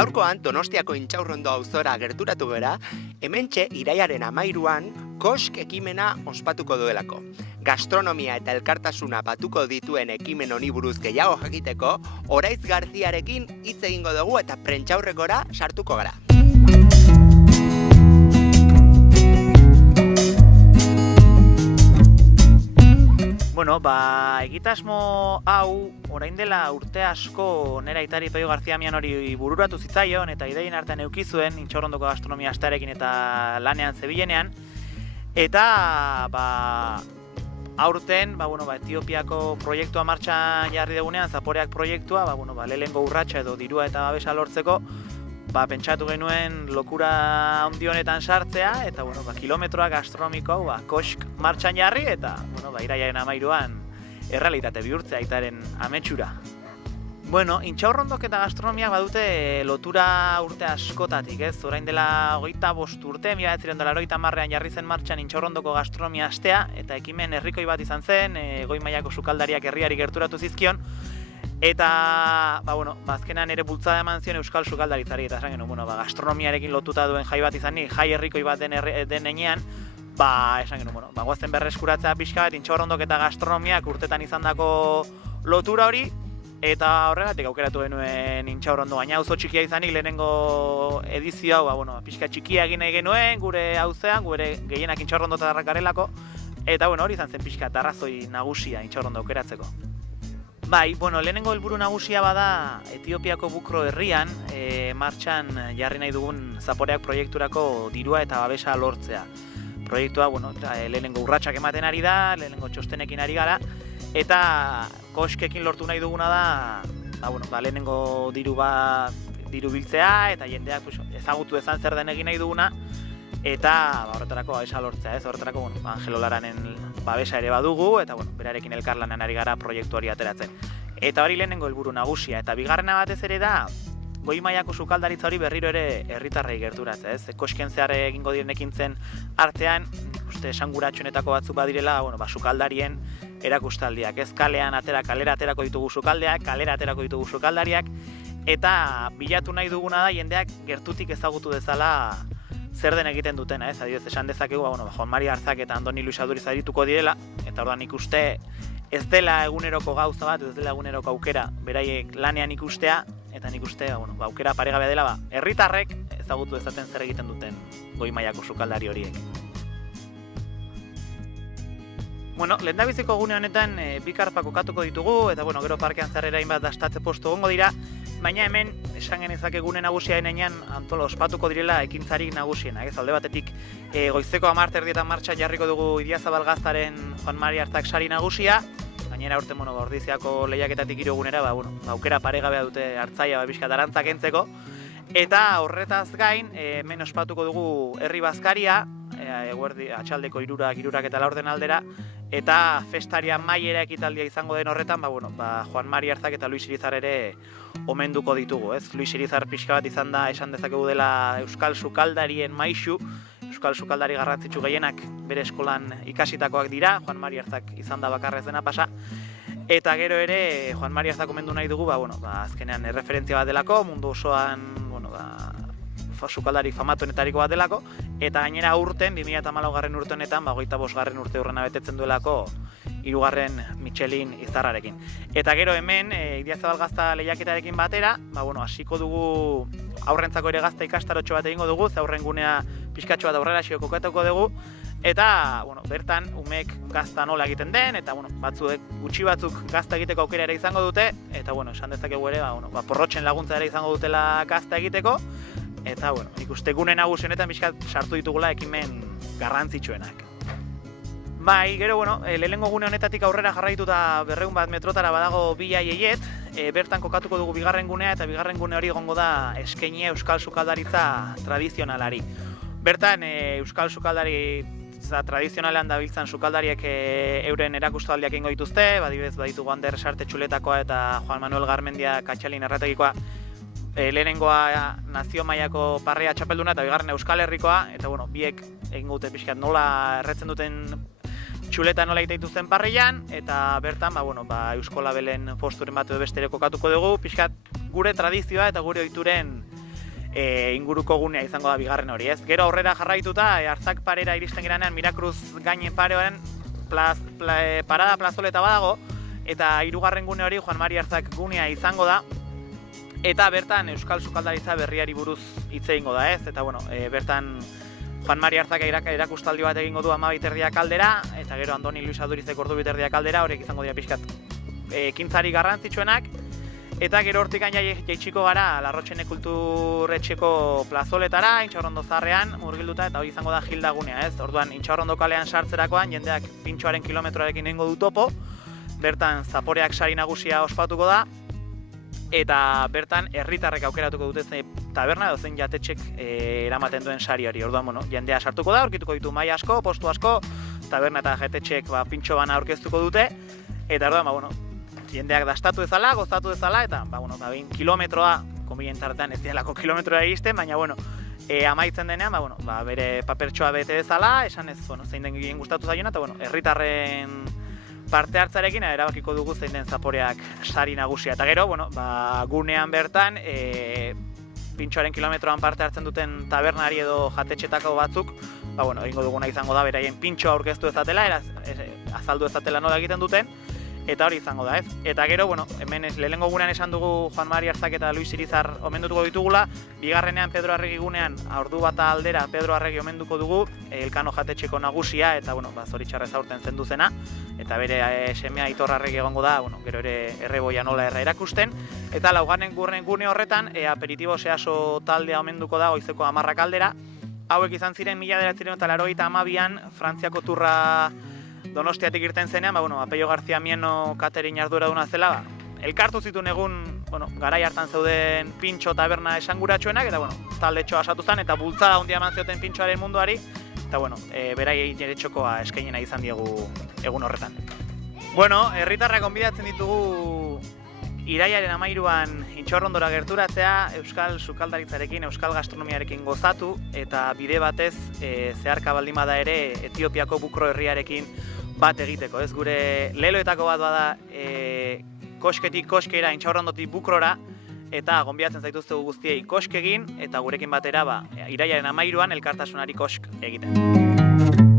Gaurkoan Donostiako Intxaurrondo auzora gerturatu gera, hementxe iraiaren 13an Kosk ekimena ospatuko duelako. Gastronomia eta elkartasuna batuko dituen ekimen honi buruz gehiago jakiteko, Oraiz Garziarekin hitz egingo dugu eta prentsaurrekora sartuko gara. Bueno, egitasmo hau orain dela urte asko nera aitari Peio Garzia Mian hori bururatu zitzaion eta ideien artean eduki zuen Intxaurrondoko gastronomia astearekin eta lanean zebilenean. Eta aurten Etiopiako proiektua martxan jarri dugunean, Zaporeak proiektua, lehenengo urratsa edo dirua eta babesa lortzeko, pentsatu genuen lokura handi honetan sartzea eta kilometroa gastronomiko Kosk martxan jarri eta iraiaren 13an errealitate bihurtzea aitaren ametsura. Intxaurrondok eta gastronomia badute lotura urte askotatik, ez? Orain dela 25 urte, 1980an jarri zen martxan Intxaurrondoko gastronomia astea eta ekimen herrikoi bat izan zen, goi mailako sukaldariak herriari gerturatu zizkion. Eta, azkenan ere bultzada eman zion euskal sukaldaritzari eta esan genuen, gastronomiarekin lotuta duen jai bat izanik, jai herrikoi bat den enean, esan genuen, goazen berreskuratzea pixka bat Intxaurrondok eta gastronomiak urtetan izandako lotura hori, eta horregatik aukeratu genuen Intxaurrondo, baina auzo txikia izanik lehenengo edizio hau, pixka txikia egin nahi genuen, gure auzean, gure gehienak Intxaurrondotarrak garelako, eta hori izan zen pixka arrazoi nagusia Intxaurrondo aukeratzeko. Lehenengo helburu nagusia bada Etiopiako Bukro herrian martxan jarri nahi dugun Zaporeak proiekturako dirua eta babesa lortzea. Proiektua, lehenengo urratsak ematen ari da, lehenengo txostenekin ari gara, eta Koskekin lortu nahi duguna da, lehenengo diru biltzea, eta jendeak ezagutu ezan zer den egin nahi duguna, eta horretarako babesa lortzea, ez? Horretarako Angelo Laranen babesa ere badugu, eta berarekin elkarlanean ari gara proiektu hori ateratzen. Eta hori lehenengo helburu nagusia, eta bigarrena batez ere da, goi mailako sukaldaritza hori berriro ere herritarrei gerturatzea, ez? Kosken zehar egingo diren ekintzen artean, uste esanguratsuenetako batzuk badirela, sukaldarien erakustaldiak, ez? Kalera aterako ditugu sukaldeak, kalera aterako ditugu sukaldariak, eta bilatu nahi duguna da jendeak gertutik ezagutu dezala zer den egiten dutena, ez? Adibidez, esan dezakegu, Juan Mari Arzak eta Andoni Luis Aduriz arituko direla, eta orduan ikuste ez dela eguneroko gauza bat, ez dela eguneroko aukera, beraiek lanean ikustea, eta nik uste, aukera paregabea dela, herritarrek ezagutu dezaten zer egiten duten goi mailako sukaldari horiek. Lehendabiziko gune honetan bi karpa kokatuko ditugu, eta gero parkean zerrera hainbat dastatze postu egongo dira, baina hemen esan genezake gune nagusia denean ospatuko direla ekintzarik nagusiena, ez? Alde batetik goizeko 10:00 martxan jarriko dugu Idiazabal Gaztaren Juan Mari Arzak sari nagusia, gainera aurten Ordiziako lehiaketatik 3 egunera, aukera paregabea dute hartzaia bizkat arantzak entzeko, eta horretaz gain hemen ospatuko dugu herri bazkaria, atxaldeko 3 eta 4 aldera, eta festaria maiera ekitaldia izango den horretan, Juan Mari Arzak eta Luis Irizar ere omenduko ditugu, ez? Luis Irizar pixka bat izan da, esan dezakegu dela euskal sukaldarien maixu, euskal sukaldari garrantzitsu gehienak bere eskolan ikasitakoak dira, Juan Mari Arzak izan da bakarrez dena pasa, eta gero ere Juan Mari Arzak omendu nahi dugu, azkenean erreferentzia bat delako, mundu osoan, sukaldari famatuenetariko bat delako, eta gainera urten, 2014 urte honetan, 25. urte hurrena betetzen duelako 3. Michelin izarrarekin. Eta gero hemen, Idiazabal Gazta lehiaketarekin batera, hasiko dugu aurrentzako ere gazta ikastarotxo bat egingo dugu, ze aurren gunea pixkatxo bat aurrera kokatuko dugu, eta bertan umek gazta nola egiten den, eta gutxi batzuk gazta egiteko aukera ere izango dute, eta esan dezakegu ere, porrotxen laguntza ere izango dutela gazta egiteko, eta nik uste gune nagusionetan pixkat sartu ditugula ekimen garrantzitsuenak. Gero, lehenengo gune honetatik aurrera jarraituta 200 metrotara badago bi jaiet, bertan kokatuko dugu bigarren gunea, eta bigarren gune hori egongo da eskainia euskal sukaldaritza tradizionalari. Bertan, euskal sukaldaritza tradizionalean dabiltzan sukaldariek euren erakustaldiak egingo dituzte, adibidez baditu Ander Sarte Txuletakoa eta Juan Manuel Garmendia Katxalin errategikoa, lehenengoa nazio mailako parrea txapelduna eta bigarren Euskal Herrikoa, eta biek egingo dute pixkat nola erretzen duten txuleta nola egite dituzten parrilan, eta bertan Eusko Labelen posturen bat edo bestere kokatuko dugu, pixkat gure tradizioa eta gure ohituren inguruko gunea izango da bigarren hori, ez? Gero aurrera jarraituta, Arzak parera iristen geranean, Mirakruz gaine pareoaren parada plazoleta badago, eta hirugarren gune hori Juan Mari Arzak gunea izango da, eta bertan Euskal Sukaldaritza berriari buruz hitz egingo da, ez? Eta bueno, bertan Juan Mari Arzak erakustaldi bat egingo du 12:30 aldera, eta gero Andoni Luis Adurizek 12:30 aldera, horiek izango dira pixkat ekintzari garrantzitsuenak. Eta gero hortik jaitsiko gara Larrotxene Kulturetxeko plazoletara, Intxaurrondo Zaharrean murgilduta, eta hori izango da Gilda gunea, ez? Orduan Intxaurrondo kalean sartzerakoan jendeak pintxoaren kilometroarekin egingo du topo, bertan zaporeak sari nagusia ospatuko da, eta bertan herritarrek aukeratuko dute zein taberna edo zein jatetxek eramaten duen sari hori. Orduan, bueno, jendea sartuko da, aurkituko ditu mahai asko, postu asko, taberna eta jatetxek pintxo bana aurkeztuko dute, eta orduan, bueno, jendeak dastatu ezala, gozatu ezala, eta, behin kilometroa, konbilen tartean ez dialako kilometroa egisten, baina, amaitzen denean, bere papertxoa bete ezala, esan ez, zein den gehien gustatu zaiona, eta, herritarren parte hartzarekin erabakiko dugu zein den zaporeak sari nagusia. Eta gero, gunean bertan, pintxoaren kilometroan parte hartzen duten tabernari edo jatetxetako batzuk, egingo duguna izango da, beraien pintxoa aurkeztu ezatela, azaldu ezatela nola egiten duten, eta hori izango da, ez? Eta gero, hemen lehenengo gunean esan dugu Juan Mari Arzak eta Luis Irizar omendutuko ditugula, bigarrenean Pedro Arregi gunean, ordu bata aldera Pedro Arregi omenduko dugu, Elkano jatetxeko nagusia, eta, zoritxarrez aurten zendu zena, eta bere semea Aitor Arregi egongo da, gero ere erreboia nola erakusten, eta laugarren gune horretan, aperitibo zehaso taldea omenduko da, goizeko 10 aldera, hauek izan ziren 1982an Frantziako turra Donostiatik irten zenean, Apello García Mieno catering arduraduna zela, elkartu zituen egun, garai hartan zeuden pintxo taberna esanguratsuenak, eta, taldetxoa asatu zen, eta bultzada handia eman zioten pintxoaren munduari, eta, berai txokoa eskainena izan diegu egun horretan. Herritarrak gonbidatzen ditugu irailaren 13an Intxaurrondora gerturatzea, Euskal Sukaldaritzarekin, Euskal Gastronomiarekin gozatu, eta bide batez, zeharka baldin bada ere, Etiopiako Bukro herriarekin bat egiteko. Ez gure leloetako bat bada kosketik koskera, Intxaurrondotik Bukrora, eta gonbidatzen zaituztegu guztiei kosk egin, eta gurekin batera irailaren 13an elkartasunari kosk egiten.